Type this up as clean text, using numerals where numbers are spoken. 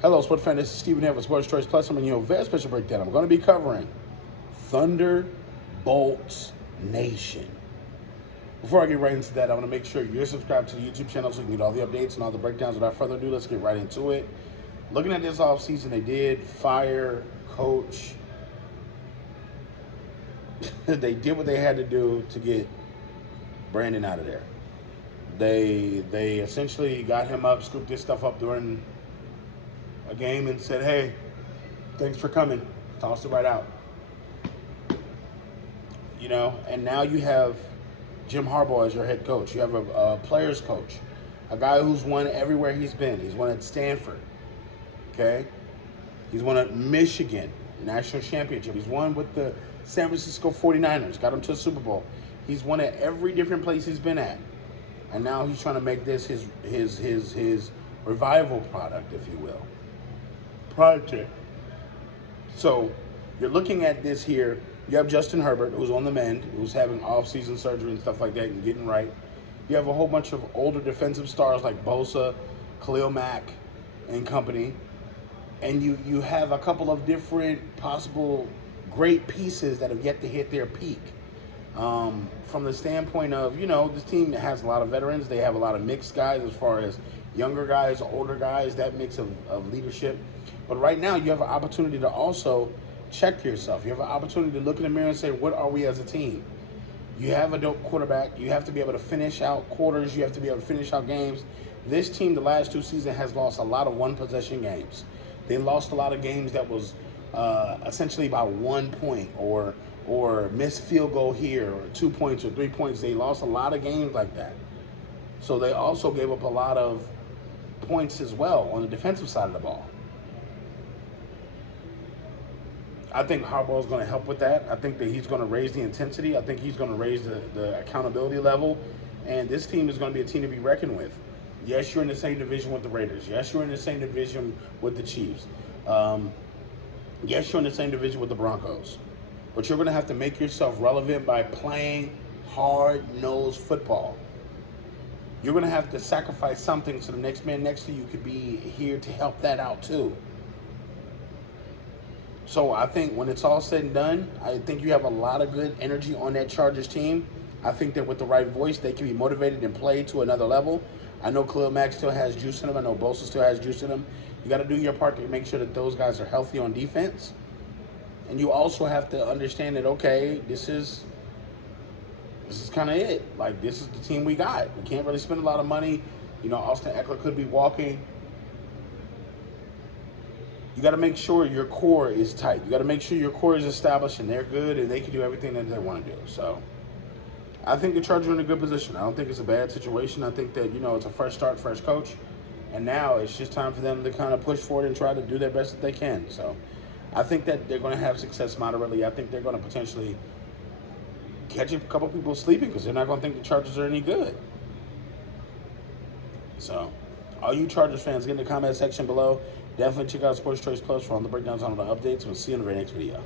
Hello, sports fan. This is Steven here with Sports Choice Plus. I'm in your very special breakdown. I'm going to be covering Thunderbolts Nation. Before I get right into that, I want to make sure you're subscribed to the YouTube channel so you can get all the updates and all the breakdowns. Without further ado, let's get right into it. Looking at this offseason, they did fire coach. They did what they had to do to get Brandon out of there. They essentially got him up, scooped this stuff up during a game and said, hey, thanks for coming. Tossed it right out. You know, and now you have Jim Harbaugh as your head coach. You have a player's coach, a guy who's won everywhere he's been. He's won at Stanford, okay? He's won at Michigan, national championship. He's won with the San Francisco 49ers, got him to a Super Bowl. He's won at every different place he's been at. And now he's trying to make this his revival product, if you will. Project. So you're looking at this here. You have Justin Herbert, who's on the mend, who's having off-season surgery and stuff like that and getting right. You have a whole bunch of older defensive stars like Bosa, Khalil Mack, and company. And you have a couple of different possible great pieces that have yet to hit their peak. From the standpoint of, you know, this team has a lot of veterans. They have a lot of mixed guys as far as younger guys, older guys, that mix of leadership. But right now you have an opportunity to also check yourself. You have an opportunity to look in the mirror and say, what are we as a team? You have a dope quarterback. You have to be able to finish out quarters. You have to be able to finish out games. This team, the last two seasons, has lost a lot of one-possession games. They lost a lot of games that was essentially by 1 point or missed field goal here or 2 points or 3 points. They lost a lot of games like that. So they also gave up a lot of points as well on the defensive side of the ball. I think Harbaugh is going to help with that. I think that he's going to raise the intensity. I think he's going to raise the accountability level. And this team is going to be a team to be reckoned with. Yes, you're in the same division with the Raiders. Yes, you're in the same division with the Chiefs. Yes, you're in the same division with the Broncos. But you're going to have to make yourself relevant by playing hard-nosed football. You're going to have to sacrifice something so the next man next to you could be here to help that out too. So I think when it's all said and done, I think you have a lot of good energy on that Chargers team. I think that with the right voice, they can be motivated and play to another level. I know Khalil Mack still has juice in him. I know Bosa still has juice in him. You got to do your part to make sure that those guys are healthy on defense. And you also have to understand that, okay, this is kind of it. Like, this is the team we got. We can't really spend a lot of money. You know, Austin Eckler could be walking. You got to make sure your core is tight. You got to make sure your core is established and they're good and they can do everything that they want to do. So I think the Chargers are in a good position. I don't think it's a bad situation. I think that, you know, it's a fresh start, fresh coach. And now it's just time for them to kind of push forward and try to do their best that they can. So I think that they're going to have success moderately. I think they're going to potentially catch a couple people sleeping because they're not going to think the Chargers are any good. So all you Chargers fans, get in the comment section below. Definitely check out Sports Choice Plus for all the breakdowns on all the updates. We'll see you in the very next video.